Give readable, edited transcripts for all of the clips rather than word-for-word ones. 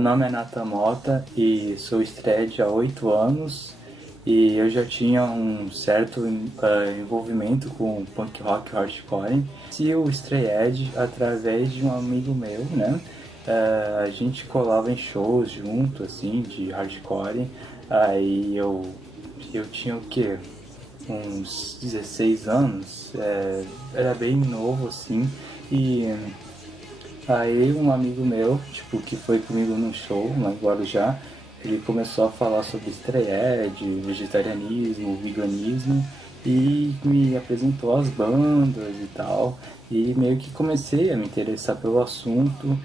Meu nome é Nathan Mota e sou Stred há 8 anos e eu já tinha um certo envolvimento com punk rock hardcore. E o Stray Edge através de um amigo meu, né? A gente colava em shows junto, assim, de hardcore. Aí eu tinha o quê? Uns 16 anos, era bem novo, assim, e aí um amigo meu, tipo, que foi comigo num show lá em Guarujá, ele começou a falar sobre Stray Edge, vegetarianismo, veganismo e me apresentou as bandas e tal. E meio que comecei a me interessar pelo assunto,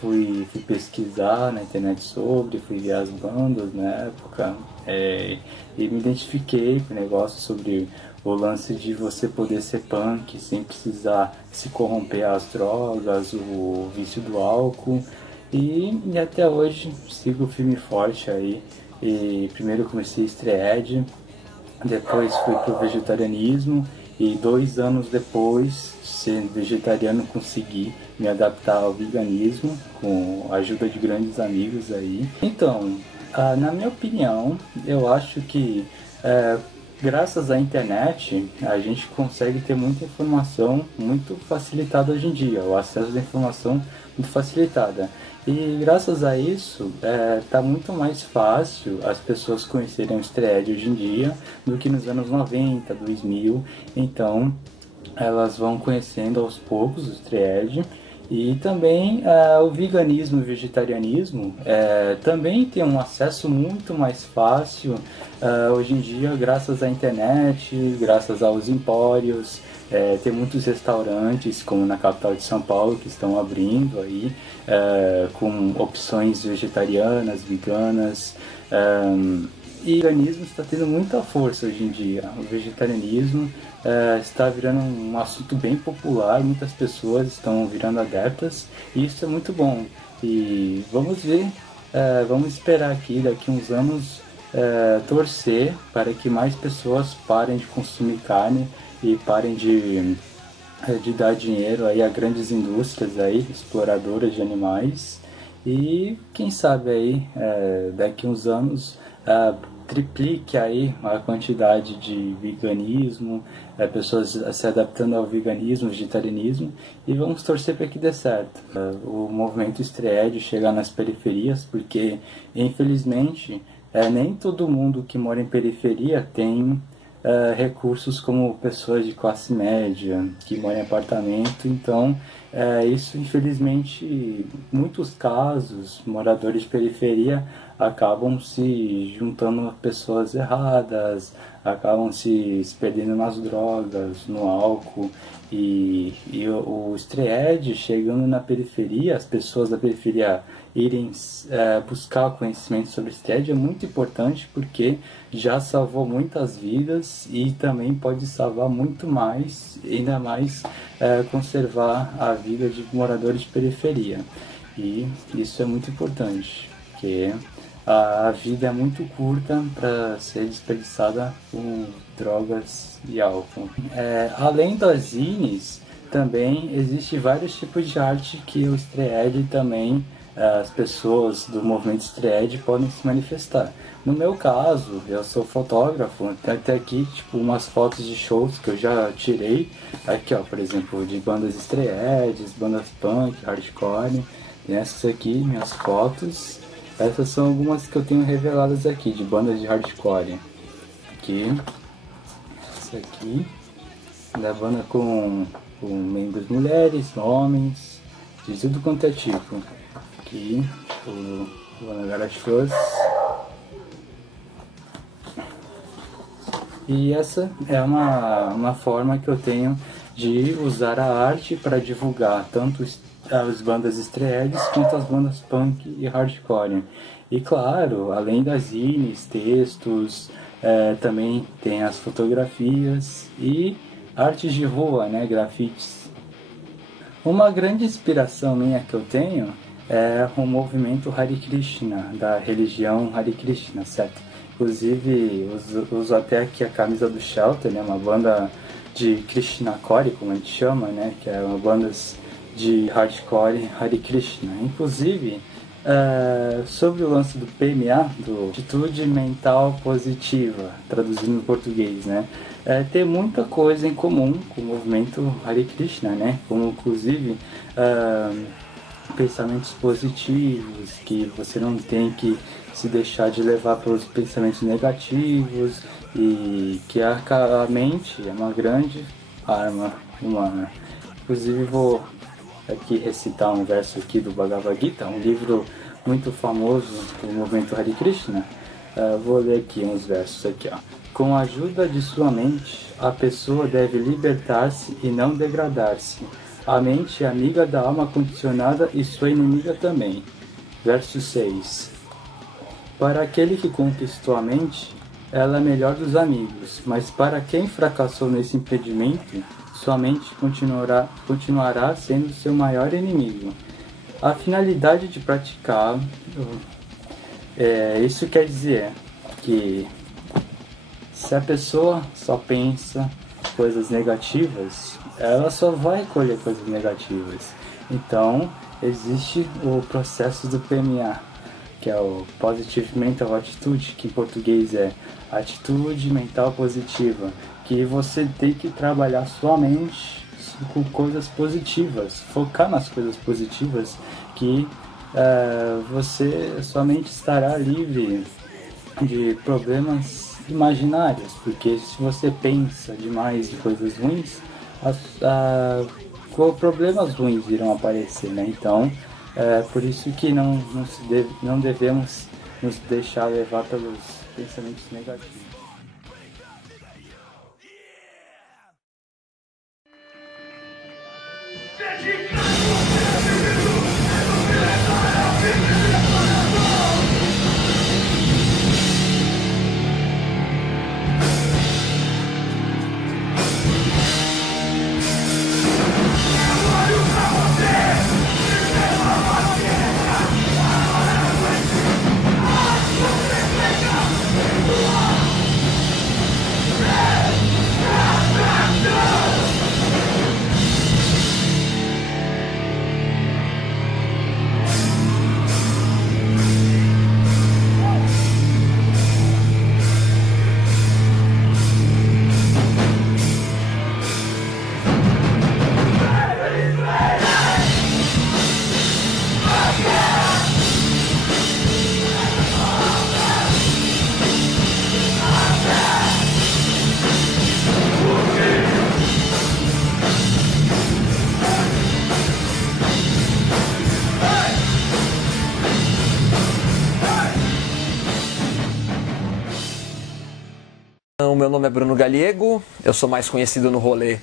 fui pesquisar na internet sobre, fui ver as bandas na época, e me identifiquei com o negócio sobre o lance de você poder ser punk sem precisar se corromper às drogas, o vício do álcool. E até hoje sigo firme e forte aí. E primeiro comecei Stray Edge, depois fui pro vegetarianismo e 2 anos depois, sendo vegetariano, consegui me adaptar ao veganismo com a ajuda de grandes amigos aí. Então, na minha opinião, eu acho que graças à internet a gente consegue ter muita informação muito facilitada hoje em dia, o acesso à informação muito facilitada. E graças a isso, tá muito mais fácil as pessoas conhecerem o Stray Edge hoje em dia do que nos anos 90, 2000. Então, elas vão conhecendo aos poucos o Stray Edge. E também o veganismo e o vegetarianismo também tem um acesso muito mais fácil hoje em dia, graças à internet, graças aos empórios. Tem muitos restaurantes, como na capital de São Paulo, que estão abrindo aí, com opções vegetarianas, veganas. E o veganismo está tendo muita força hoje em dia. O vegetarianismo está virando um assunto bem popular, muitas pessoas estão virando adeptas, e isso é muito bom. E vamos ver, vamos esperar aqui, daqui uns anos, torcer para que mais pessoas parem de consumir carne e parem de dar dinheiro aí a grandes indústrias aí, exploradoras de animais. E quem sabe aí, daqui uns anos, triplique aí a quantidade de veganismo, pessoas se adaptando ao veganismo, vegetarianismo, e vamos torcer para que dê certo. O movimento Stray Edge chegar nas periferias, porque infelizmente nem todo mundo que mora em periferia tem recursos como pessoas de classe média, que moram em apartamento. Então isso, infelizmente, em muitos casos, moradores de periferia acabam se juntando a pessoas erradas, acabam se perdendo nas drogas, no álcool. E o Stray Edge chegando na periferia, as pessoas da periferia irem buscar conhecimento sobre o Stray Edge é muito importante, porque já salvou muitas vidas e também pode salvar muito mais, ainda mais conservar a vida de moradores de periferia. E isso é muito importante, porque a vida é muito curta para ser desperdiçada com drogas e álcool. Além das zines, também existem vários tipos de arte que o Stray Edge também, as pessoas do movimento Stray Edge podem se manifestar. No meu caso, eu sou fotógrafo, tem até aqui tipo umas fotos de shows que eu já tirei, aqui ó, por exemplo, de bandas Stray Edge, bandas punk, hardcore. Tem essas aqui, minhas fotos. Essas são algumas que eu tenho reveladas aqui, de bandas de hardcore. Aqui, essa aqui, da banda com membros mulheres, homens, de tudo quanto é tipo. Aqui, o Guarachos. E essa é uma forma que eu tenho de usar a arte para divulgar tanto as bandas Stray Edge quanto as bandas punk e hardcore. E claro, além das zines, textos, também tem as fotografias e artes de rua, né, grafites. Uma grande inspiração minha que eu tenho é o movimento Hare Krishna, da religião Hare Krishna, certo? Inclusive, uso até aqui a camisa do Shelter, né, uma banda de Krishnacore, como a gente chama, né, que é uma banda de hardcore Hare Krishna. Inclusive, Sobre o lance do PMA, do Atitude Mental Positiva, traduzindo em português, né? Tem muita coisa em comum com o movimento Hare Krishna, né? Como inclusive pensamentos positivos, que você não tem que se deixar de levar pelos pensamentos negativos e que a mente é uma grande arma humana. Inclusive vou aqui recitar um verso aqui do Bhagavad Gita, um livro muito famoso do movimento Hare Krishna. Vou ler aqui uns versos aqui, ó. Com a ajuda de sua mente, a pessoa deve libertar-se e não degradar-se. A mente é amiga da alma condicionada e sua inimiga também. Verso 6. Para aquele que conquistou a mente, ela é a melhor dos amigos, mas para quem fracassou nesse impedimento, sua mente continuará sendo seu maior inimigo. A finalidade de praticar, isso quer dizer que se a pessoa só pensa coisas negativas, ela só vai colher coisas negativas. Então, existe o processo do PMA, que é o Positive Mental Attitude, que em português é Atitude Mental Positiva, que você tem que trabalhar sua mente com coisas positivas, focar nas coisas positivas, que sua mente estará livre de problemas imaginários, porque se você pensa demais em coisas ruins, problemas ruins irão aparecer, né? Então, por isso que não devemos nos deixar levar pelos pensamentos negativos. O meu nome é Bruno Galiego, eu sou mais conhecido no rolê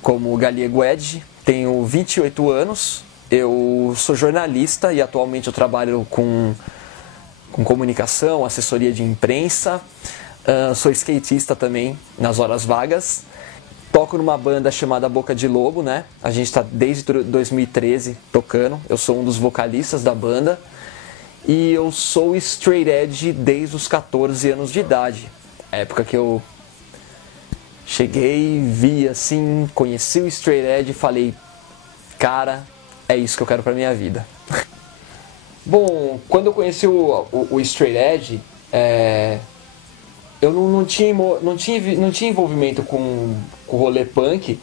como Galiego Ed, tenho 28 anos, eu sou jornalista e atualmente eu trabalho com comunicação, assessoria de imprensa, sou skatista também nas horas vagas, toco numa banda chamada Boca de Lobo, né? A gente está desde 2013 tocando, eu sou um dos vocalistas da banda e eu sou straight edge desde os 14 anos de idade. A época que eu cheguei, vi assim, conheci o straight edge e falei, cara, é isso que eu quero pra minha vida. Bom, quando eu conheci o straight edge, eu não tinha envolvimento com o rolê punk,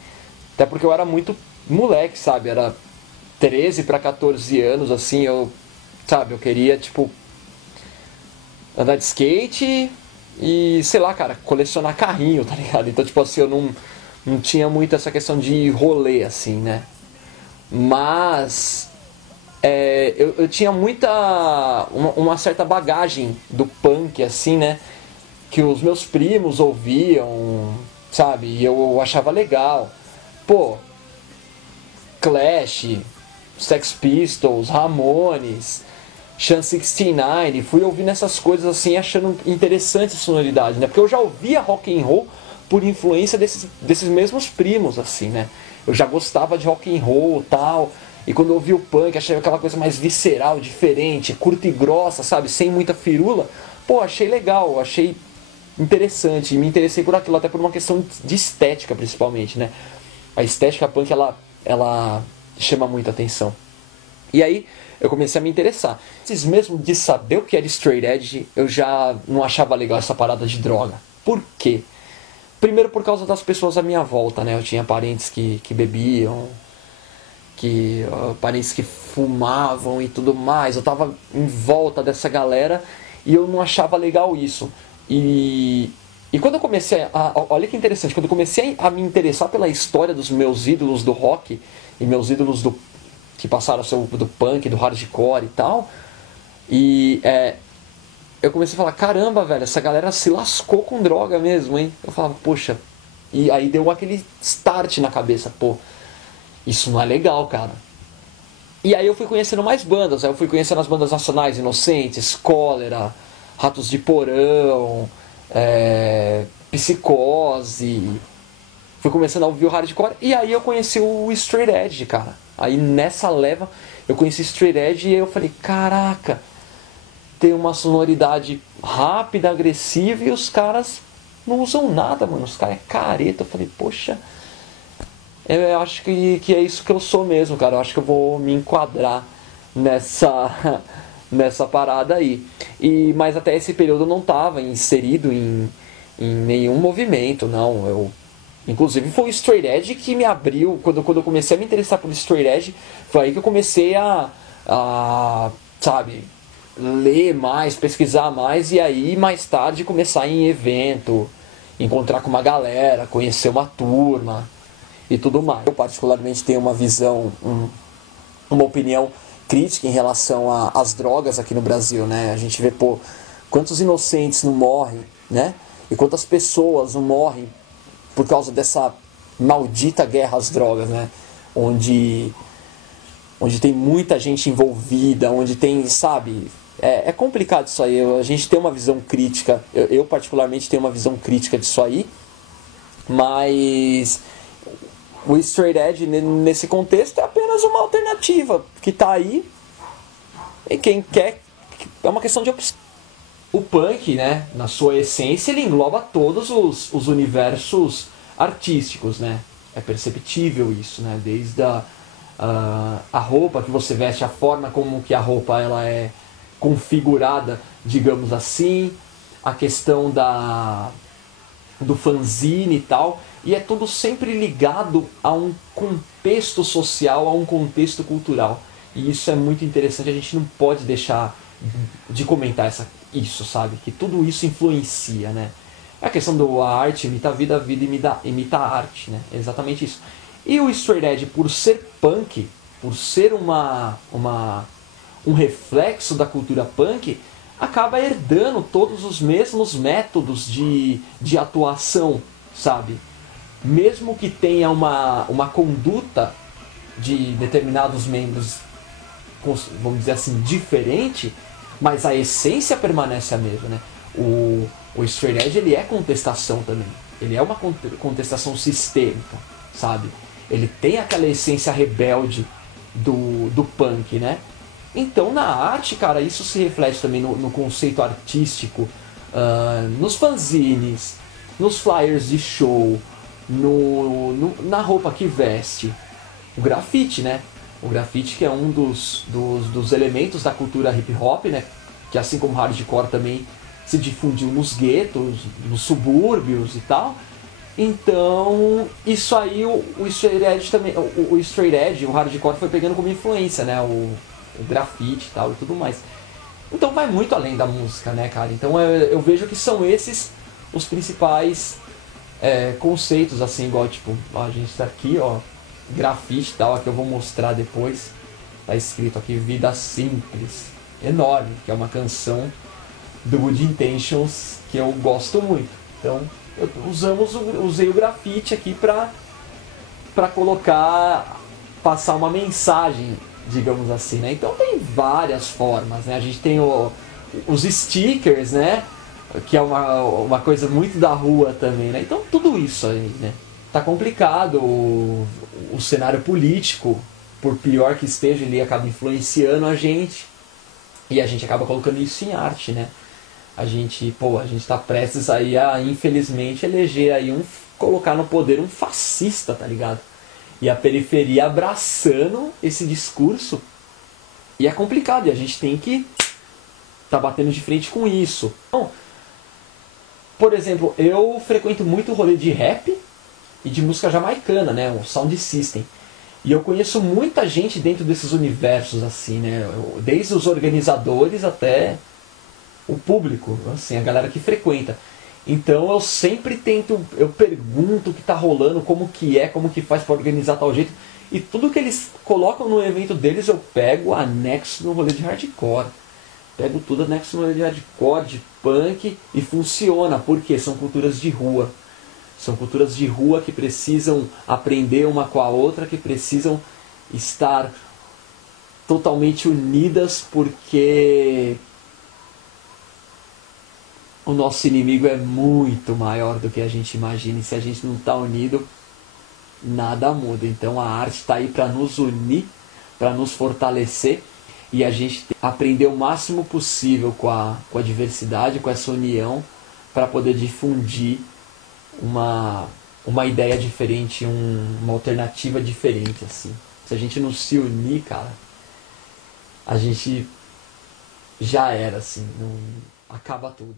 até porque eu era muito moleque, sabe? Era 13 para 14 anos, assim, eu queria, tipo, andar de skate e, sei lá, cara, colecionar carrinho, tá ligado? Então, tipo assim, eu não tinha muito essa questão de rolê, assim, né? Mas eu tinha uma certa bagagem do punk, assim, né? Que os meus primos ouviam, sabe? E eu achava legal. Pô, Clash, Sex Pistols, Ramones, Sun 69, fui ouvindo essas coisas assim, achando interessante a sonoridade, né? Porque eu já ouvia rock and roll por influência desses mesmos primos, assim, né? Eu já gostava de rock and roll e tal, e quando eu ouvi o punk, achei aquela coisa mais visceral, diferente, curta e grossa, sabe? Sem muita firula. Pô, achei legal, achei interessante, e me interessei por aquilo, até por uma questão de estética, principalmente, né? A estética punk, ela chama muita atenção. E aí eu comecei a me interessar. Antes mesmo de saber o que era straight edge, eu já não achava legal essa parada de droga. Por quê? Primeiro por causa das pessoas à minha volta, né? Eu tinha parentes que bebiam, parentes que fumavam e tudo mais. Eu tava em volta dessa galera e eu não achava legal isso. E quando eu comecei olha que interessante, quando eu comecei a me interessar pela história dos meus ídolos do rock e meus ídolos que passaram a ser do punk, do hardcore e tal, eu comecei a falar, caramba, velho, essa galera se lascou com droga mesmo, hein? Eu falava, poxa, e aí deu aquele start na cabeça, pô, isso não é legal, cara. E aí eu fui conhecendo mais bandas, aí eu fui conhecendo as bandas nacionais, Inocentes, Cólera, Ratos de Porão, Psicose, fui começando a ouvir o hardcore, e aí eu conheci o straight edge, cara. Aí nessa leva eu conheci straight edge e eu falei, caraca, tem uma sonoridade rápida, agressiva e os caras não usam nada, mano. Os caras é careta. Eu falei, poxa, eu acho que é isso que eu sou mesmo, cara. Eu acho que eu vou me enquadrar nessa parada aí. Mas até esse período eu não estava inserido em nenhum movimento, não. Inclusive foi o straight edge que me abriu. Quando eu comecei a me interessar por straight edge, foi aí que eu comecei sabe, ler mais, pesquisar mais e aí mais tarde começar em evento, encontrar com uma galera, conhecer uma turma e tudo mais. Eu particularmente tenho uma visão, uma opinião crítica em relação às drogas aqui no Brasil, né? A gente vê, pô, quantos inocentes não morrem, né? E quantas pessoas não morrem por causa dessa maldita guerra às drogas, né? Onde tem muita gente envolvida, onde tem, sabe... É complicado isso aí, a gente tem uma visão crítica, eu particularmente tenho uma visão crítica disso aí, mas o straight edge nesse contexto é apenas uma alternativa que está aí e quem quer, é uma questão de opção. O punk, né, na sua essência, ele engloba todos os universos artísticos, né, é perceptível isso, né, desde a roupa que você veste, a forma como que a roupa ela é configurada, digamos assim, a questão do fanzine e tal, e é tudo sempre ligado a um contexto social, a um contexto cultural, e isso é muito interessante, a gente não pode deixar de comentar isso, sabe, que tudo isso influencia, né, a questão a arte imita a vida imita a arte, né, é exatamente isso. E o straight edge, por ser punk, por ser um reflexo da cultura punk, acaba herdando todos os mesmos métodos de atuação, sabe? Mesmo que tenha uma conduta de determinados membros, vamos dizer assim, diferente, mas a essência permanece a mesma, né? O straight edge, ele é contestação também. Ele é uma contestação sistêmica, sabe? Ele tem aquela essência rebelde do punk, né? Então na arte, cara, isso se reflete também no conceito artístico, nos fanzines, nos flyers de show, na roupa que veste. O grafite, né? O grafite que é um dos elementos da cultura hip hop, né? Que assim como o hardcore também se difundiu nos guetos, nos subúrbios e tal. Então, isso aí, o straight edge também, o straight edge, o hardcore foi pegando como influência, né? O grafite e tal e tudo mais. Então vai muito além da música, né, cara? Então eu vejo que são esses os principais conceitos, assim, igual, tipo, a gente tá aqui, ó, grafite e tal, aqui eu vou mostrar depois. Tá escrito aqui, Vida Simples, enorme, que é uma canção do Good Intentions que eu gosto muito. Então, usei o grafite aqui pra colocar, passar uma mensagem, digamos assim, né? Então tem várias formas, né? A gente tem os stickers, né? Que é uma coisa muito da rua também, né? Então tudo isso aí, né? Tá complicado, o cenário político, por pior que esteja, ele acaba influenciando a gente e a gente acaba colocando isso em arte, né? A gente tá prestes aí a, infelizmente, eleger aí colocar no poder um fascista, tá ligado? E a periferia abraçando esse discurso E é complicado, e a gente tem que tá batendo de frente com isso. Então, por exemplo, eu frequento muito rolê de rap e de música jamaicana, né, o Sound System. E eu conheço muita gente dentro desses universos, assim, né, desde os organizadores até o público, assim, a galera que frequenta. Então eu sempre tento, eu pergunto o que tá rolando, como que faz para organizar tal jeito. E tudo que eles colocam no evento deles eu pego, anexo no rolê de hardcore. Pego tudo, anexo no rolê de hardcore, de punk e funciona. Porque são culturas de rua. São culturas de rua que precisam aprender uma com a outra, que precisam estar totalmente unidas, porque o nosso inimigo é muito maior do que a gente imagina. E se a gente não está unido, nada muda. Então a arte está aí para nos unir, para nos fortalecer, e a gente aprender o máximo possível com a diversidade, com essa união, para poder difundir uma ideia diferente, uma alternativa diferente, assim. Se a gente não se unir, cara, a gente já era, assim, não acaba tudo.